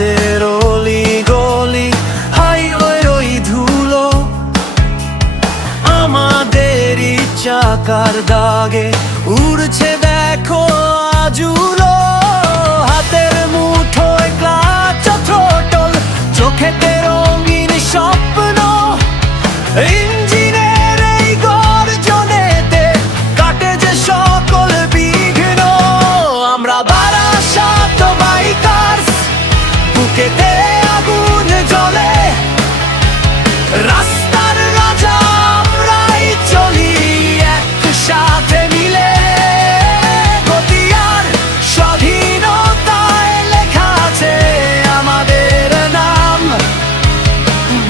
রাতের অলি গলি হাইওয়ের ওই ধুলো আমাদেরই চাকার দাগে উড়ছে দেখো আজুলো। হাতের মুঠোয় ক্লাচ থ্রোটল, চোখেতে রঙিন স্বপ্ন, ইঞ্জিনের এই গর্জনেতে কাটে যে সকল বিঘ্ন। আমরা বারাসাত বাইকার্স, বুকেতে আগুন জ্বলে, রাস্তার রাজা আমরাই চলি একসাথে মিলে। গতি আর স্বাধীনতায় লেখা আছে আমাদের নাম,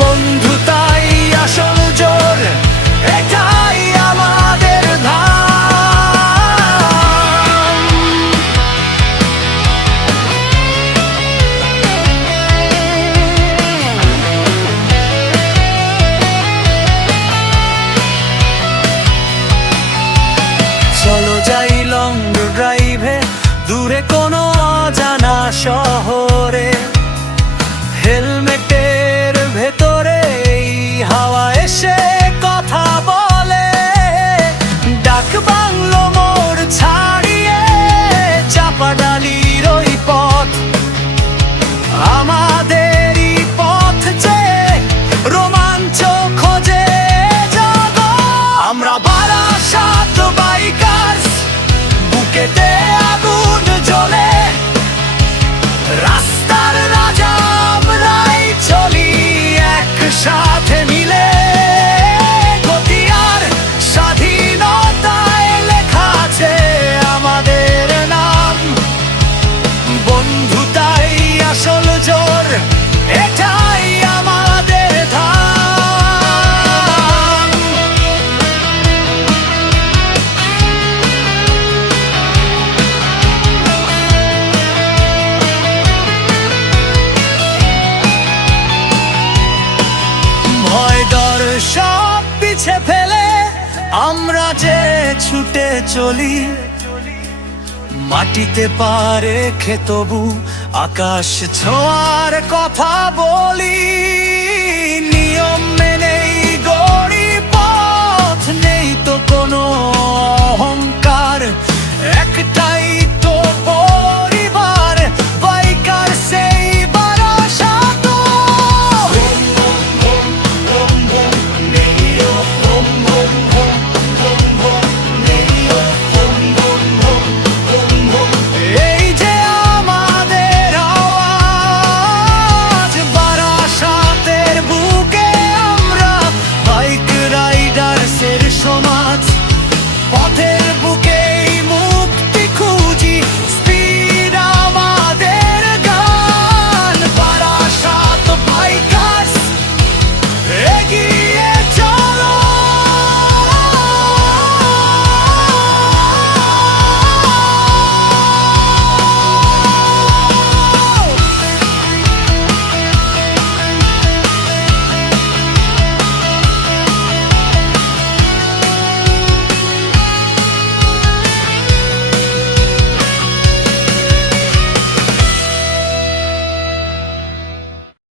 বন্ধুতাই আসল জোর, এটাই আমাদের ধাম। চলো যাই লং ড্রাইভে, দূরে কোনো অজানা শহরে, হেলমেটের ভেতরে এই হাওয়া এসে কথা বলে। ডাক বাংলো মোড় ছাড়িয়ে চাপাডালির ওই পথ, আমাদেরই পথ যে রোমাঞ্চ খোঁজে জগৎ। আমরা বারাসাত বাইকার্স, বুকেতে আগুন জ্বলে, রাস্তার রাজা আমরাই চলি একসাথে মিলে। গতি আর স্বাধীনতায় লেখা আছে আমাদের নাম, বন্ধুতাই আসল জোর, এটাই আমাদের ধাম। ভয় ডর সব পিছে ফেলে আমরা যে ছুটে চলি, মাটিতে পা রেখে তবু আকাশ ছোঁয়ার কথা বলি। নিয়ম মেনেই গড়ি পথ, নেই তো কোনো অহংকার, একটাই তো পরিবার, বাইকার সেই বারাসাত। এই যে আমাদের আওয়াজ, বারাসাতের বুকে আমরা বাইক রাইডার্সের সমাজ, পথের বুকে